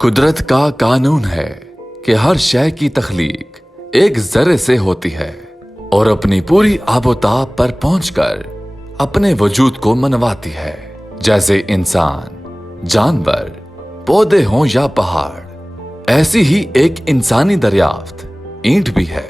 कुदरत का कानून है कि हर शय की तख्लीक एक जर्रे से होती है और अपनी पूरी आबोताब पर पहुंचकर अपने वजूद को मनवाती है। जैसे इंसान, जानवर, पौधे हों या पहाड़, ऐसी ही एक इंसानी दरियाफ्त ईंट भी है,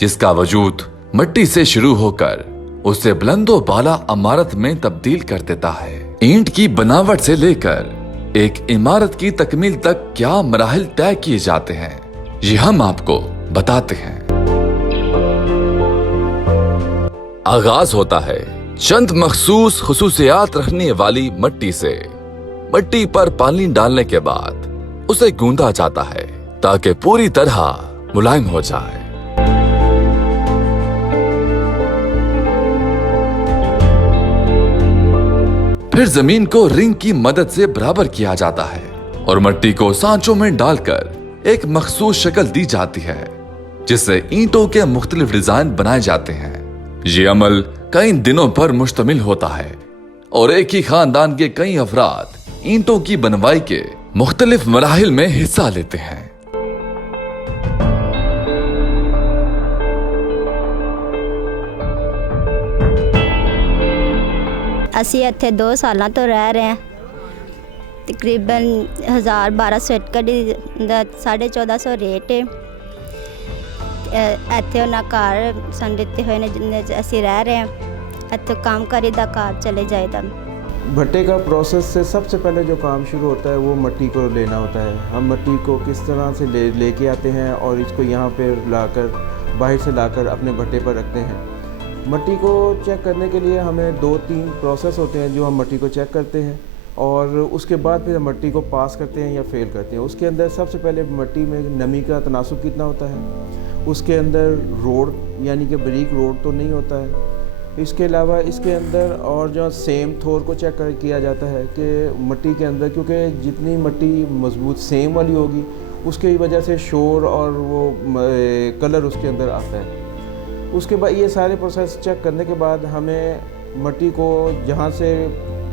जिसका वजूद मिट्टी से शुरू होकर उसे बुलंदो बाला इमारत में तब्दील कर देता है। ईंट की बनावट से लेकर एक इमारत की तकमील तक क्या मराहिल तय किए जाते हैं, ये हम आपको बताते हैं। आगाज होता है चंद मखसूस खुसूसियात रखने वाली मिट्टी से। मिट्टी पर पानी डालने के बाद उसे गूंदा जाता है ताकि पूरी तरह मुलायम हो जाए। फिर जमीन को रिंग की मदद से बराबर किया जाता है और मिट्टी को सांचों में डालकर एक मखसूस शक्ल दी जाती है, जिससे ईंटों के मुख्तलिफ डिजाइन बनाए जाते हैं। ये अमल कई दिनों पर मुश्तमिल होता है और एक ही खानदान के कई अफराद ईंटों की बनवाई के मुख्तलिफ मराहिल में हिस्सा लेते हैं। ਅਸੀਂ ਇੱਥੇ 2 ਸਾਲਾਂ ਤੋਂ ਰਹਿ ਰਹੇ ਹਾਂ। ਤਕਰੀਬਨ 1200 ਏਕੜ ਦਾ 1450 ਰੇਟ ਹੈ। ਇੱਥੇ ਉਹਨਾਂ ਘਰ ਸਾਨੂੰ ਦਿੱਤੇ ਹੋਏ ਨੇ ਜਿੰਨੇ 'ਚ ਅਸੀਂ ਰਹਿ ਰਹੇ ਹਾਂ। ਇੱਥੇ ਕੰਮ ਕਰੀਦਾ, ਘਰ ਚਲੇ ਜਾਈਦਾ। भट्टे का प्रोसेस से सबसे पहले जो काम शुरू होता है वो मिट्टी को लेना होता है। हम मिट्टी को किस तरह से लेके आते हैं और इसको यहाँ पे लाकर बाहर से लाकर अपने भट्टे पर रखते हैं। मिट्टी को चेक करने के लिए हमें 2-3 प्रोसेस होते हैं जो हम मिट्टी को चेक करते हैं और उसके बाद फिर मिट्टी को पास करते हैं या फेल करते हैं। उसके अंदर सबसे पहले मिट्टी में नमी का तनासुब कितना होता है, उसके अंदर रोड यानी कि बारीक रोड तो नहीं होता है। इसके अलावा इसके अंदर और जो सेम थोर को चेक किया जाता है कि मिट्टी के अंदर, क्योंकि जितनी मिट्टी मजबूत सेम वाली होगी उसकी वजह से शोर और वो कलर उसके अंदर आता है। उसके बाद ये सारे प्रोसेस चेक करने के बाद हमें मिट्टी को जहाँ से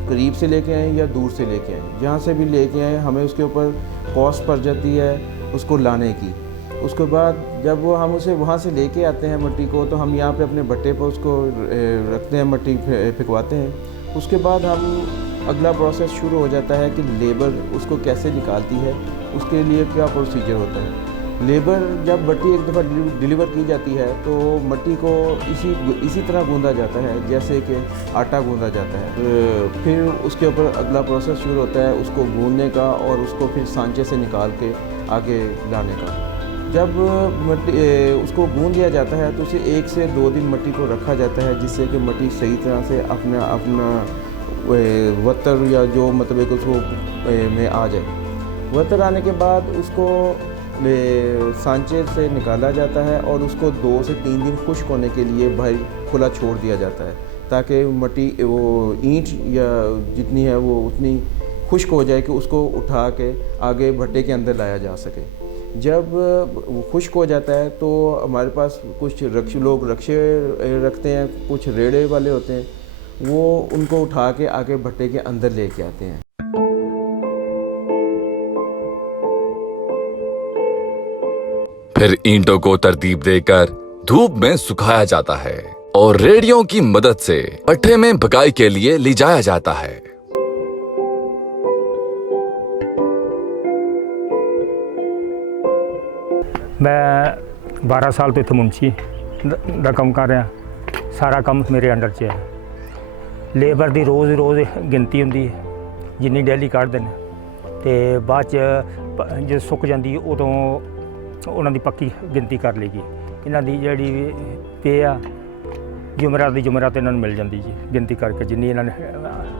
करीब से लेके आएँ या दूर से लेके आएँ, जहाँ से भी लेके आएँ हमें उसके ऊपर कॉस्ट पड़ जाती है उसको लाने की। उसके बाद जब वो हम उसे वहाँ से लेके आते हैं मिट्टी को, तो हम यहाँ पे अपने भट्टे पर उसको रखते हैं, मिट्टी फेंकवाते हैं। उसके बाद हम अगला प्रोसेस शुरू हो जाता है कि लेबर उसको कैसे निकालती है, उसके लिए क्या प्रोसीजर होता है। लेबर जब मिट्टी एक दफ़ा डिलीवर की जाती है तो मिट्टी को इसी तरह गूंदा जाता है जैसे कि आटा गूंदा जाता है। फिर उसके ऊपर अगला प्रोसेस शुरू होता है उसको गूंदने का और उसको फिर सांचे से निकाल के आगे लाने का। जब मिट्टी उसको गूंद दिया जाता है तो उसे 1 से 2 दिन मिट्टी को रखा जाता है जिससे कि मिट्टी सही तरह से अपना वतर या जो मतलब उसको में आ जाए। वतर आने के बाद उसको सांचे से निकाला जाता है और उसको 2 से 3 दिन खुश्क होने के लिए बाहर खुला छोड़ दिया जाता है ताकि मिट्टी वो ईंट या जितनी है वो उतनी खुश्क हो जाए कि उसको उठा के आगे भट्टे के अंदर लाया जा सके। जब वो खुश्क हो जाता है तो हमारे पास कुछ लोग रक्शे रखते हैं, कुछ रेड़े वाले होते हैं, वो उनको उठा के आगे भट्टे के अंदर लेके आते हैं। फिर ईंटों को तरतीब देकर धूप में सुखाया जाता है और रेडियों की मदद से भट्टे में पकाई के लिए ले जाया जाता है। मैं 12 साल तो इत्थे मुंशी दा काम कर रहा। सारा काम मेरे अंडर च है। लेबर दी रोज़ गिनती होंदी है जिन्नी डेली कढ़दे ने ते बाद च जो सुक जाती उदों उन्हां दी पक्की गिनती कर लेगी। इन्हां दी जिहड़ी पे आ जुमरात इन्हां नूं मिल जाती जी गिनती करके जिन्नी इन्हां ने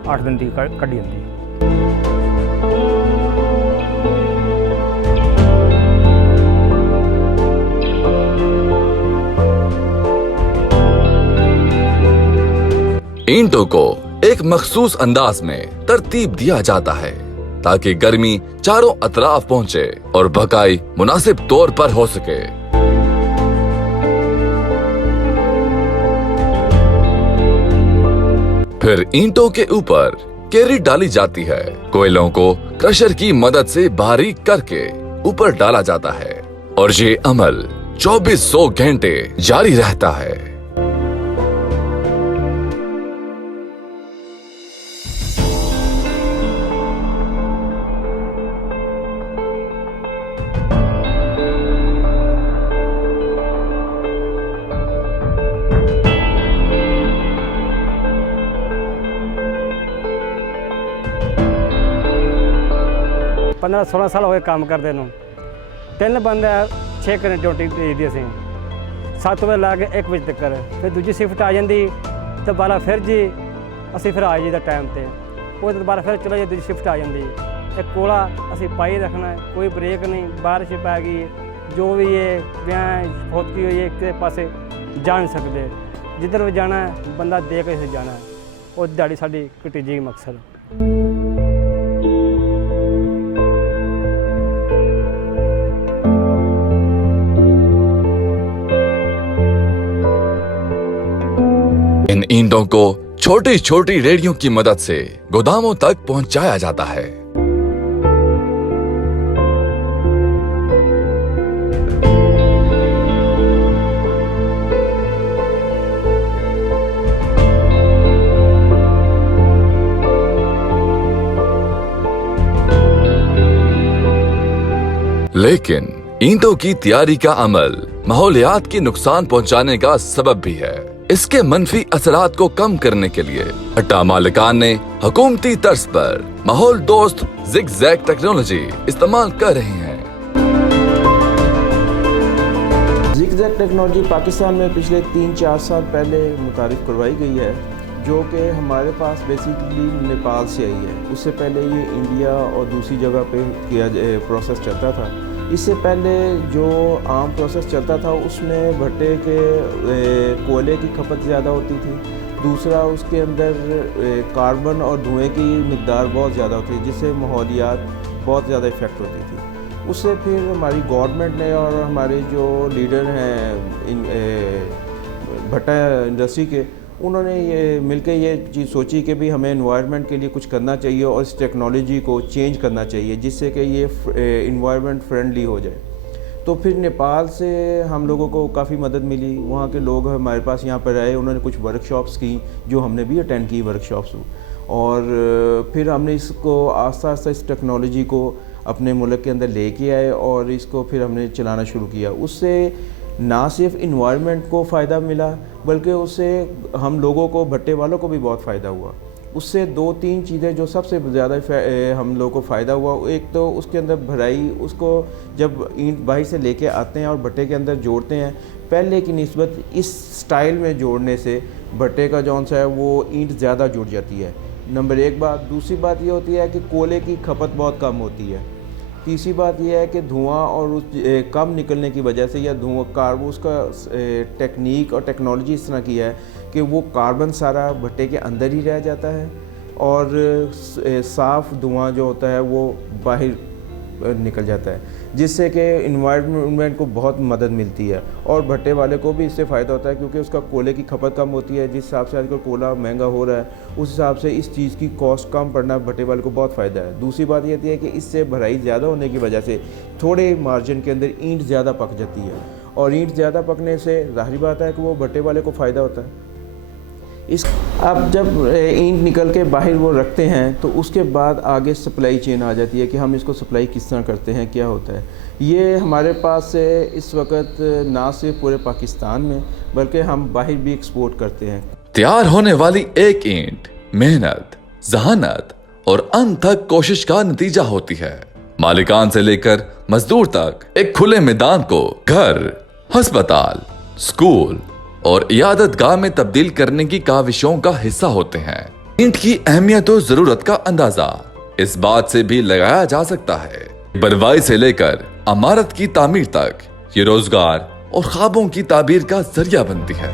8 दिन की कढ़ी होंदी। ईंटों को एक मखसूस अंदाज में तरतीब दिया जाता है ताकि गर्मी चारों अतराफ पहुंचे और पकाई मुनासिब तौर पर हो सके। फिर ईंटों के ऊपर केरी डाली जाती है। कोयलों को क्रशर की मदद से बारीक करके ऊपर डाला जाता है और ये अमल 2400 घंटे जारी रहता है। पंद्रह 16 साल हो गए काम करते ਨੂੰ 3 ਬੰਦੇ 6 ਘੰਟੇ ਡਿਊਟੀ ਦੀ ਅਸੀਂ 7 ਵਜੇ ਲਾ ਕੇ 1 ਵਜੇ ਤੱਕ ਫਿਰ ਦੂਜੀ ਸ਼ਿਫਟ ਆ ਜਾਂਦੀ ਤੇ ਦੁਬਾਰਾ ਫਿਰ ਜੀ ਅਸੀਂ ਫਿਰ ਆ ਜੀ ਦਾ ਟਾਈਮ ਤੇ ਉਹ ਦੁਬਾਰਾ ਫਿਰ ਚਲਾ ਜੀ ਦੂਜੀ ਸ਼ਿਫਟ ਆ ਜਾਂਦੀ ਇਹ ਕੋਲਾ ਅਸੀਂ ਪਾਈ ਰੱਖਣਾ ਕੋਈ ਬ੍ਰੇਕ ਨਹੀਂ ਬਾਰਿਸ਼ ਪੈ ਗਈ ਜੋ ਵੀ ਇਹ ਵਿਆਹ ਹੋਤੀ ਹੋਈ ਇੱਕ ਪਾਸੇ ਜਾ ਨਹੀਂ ਸਕਦੇ ਜਿੱਧਰ ਵੀ ਜਾਣਾ ਬੰਦਾ ਦੇਖ ਕੇ ਜਾਣਾ ਉਹ ਦਿਹਾੜੀ ਸਾਡੀ ਕਟੀਜੀ ਮਕਸਦ। इन ईंटों को छोटी छोटी रेडियों की मदद से गोदामों तक पहुंचाया जाता है। लेकिन ईंटों की तैयारी का अमल माहौलियात की नुकसान पहुंचाने का सबब भी है। इसके मनफी असरात को कम करने के लिए भट्टा मालिकान ने हुकूमती तर्ज पर माहौल दोस्त ज़िग-ज़ैग टेक्नोलॉजी इस्तेमाल कर रही हैं। ज़िग-ज़ैग टेक्नोलॉजी पाकिस्तान में पिछले 3-4 साल पहले मुतारिफ करवाई गई है, जो कि हमारे पास बेसिकली नेपाल से आई है। उससे पहले ये इंडिया और दूसरी जगह पे प्रोसेस चलता था। इससे पहले जो आम प्रोसेस चलता था उसमें भट्टे के कोयले की खपत ज़्यादा होती थी। दूसरा उसके अंदर कार्बन और धुएं की मिक़दार बहुत ज़्यादा होती थी, जिससे माहौलियात बहुत ज़्यादा इफ़ेक्ट होती थी। उससे फिर हमारी गवर्नमेंट ने और हमारे जो लीडर हैं भट्टा इंडस्ट्री के, उन्होंने ये मिलकर ये चीज़ सोची कि भी हमें एनवायरनमेंट के लिए कुछ करना चाहिए और इस टेक्नोलॉजी को चेंज करना चाहिए जिससे कि ये एनवायरनमेंट फ्रेंडली हो जाए। तो फिर नेपाल से हम लोगों को काफ़ी मदद मिली। वहाँ के लोग हमारे पास यहाँ पर आए, उन्होंने कुछ वर्कशॉप्स की जो हमने भी अटेंड की वर्कशॉप्स, और फिर हमने इसको आस्ता आस्ता इस टेक्नोलॉजी को अपने मुल्क के अंदर लेके आए और इसको फिर हमने चलाना शुरू किया। उससे ना सिर्फ इन्वायरमेंट को फ़ायदा मिला बल्कि उससे हम लोगों को, भट्टे वालों को भी बहुत फ़ायदा हुआ। उससे 2-3 चीज़ें जो सबसे ज़्यादा हम लोगों को फ़ायदा हुआ, एक तो उसके अंदर भराई, उसको जब ईंट बाहर से लेके आते हैं और भट्टे के अंदर जोड़ते हैं, पहले की निस्बत इस स्टाइल में जोड़ने से भट्टे का जौन सा है वो ईंट ज़्यादा जुड़ जाती है। नंबर 1 बात। दूसरी बात ये होती है कि कोयले की खपत बहुत कम होती है। तीसरी बात यह है कि धुआं और उस कम निकलने की वजह से, या धुआं कार्बन, उसका टेक्निक और टेक्नोलॉजी इस तरह की है कि वो कार्बन सारा भट्टे के अंदर ही रह जाता है और साफ़ धुआं जो होता है वो बाहर निकल जाता है, जिससे कि इन्वायरमेंट को बहुत मदद मिलती है और भट्टे वाले को भी इससे फ़ायदा होता है क्योंकि उसका कोयले की खपत कम होती है। जिस हिसाब से आजकल कोयला महंगा हो रहा है, उस हिसाब से इस चीज़ की कॉस्ट कम पड़ना भट्टे वाले को बहुत फ़ायदा है। दूसरी बात ये होती है कि इससे भराई ज़्यादा होने की वजह से थोड़े मार्जिन के अंदर ईंट ज़्यादा पक जाती है, और ईंट ज़्यादा पकने से ज़ाहिर बात है कि वो भट्टे वाले को फ़ायदा होता है। अब जब ईंट निकल के बाहर वो रखते हैं तो उसके बाद आगे सप्लाई चेन आ जाती है कि हम इसको सप्लाई किस तरह करते हैं, क्या होता है। ये हमारे पास से इस वक्त ना सिर्फ पूरे पाकिस्तान में बल्कि हम बाहर भी एक्सपोर्ट करते हैं। तैयार होने वाली एक ईंट मेहनत, जहानत और अनथक कोशिश का नतीजा होती है। मालिकान से लेकर मजदूर तक एक खुले मैदान को घर, अस्पताल, स्कूल और इयादत गाह में तब्दील करने की काविशों का हिस्सा होते हैं। ईंट की अहमियत और जरूरत का अंदाजा इस बात से भी लगाया जा सकता है, बनवाई से लेकर इमारत की तामीर तक ये रोजगार और ख्वाबों की ताबीर का जरिया बनती है।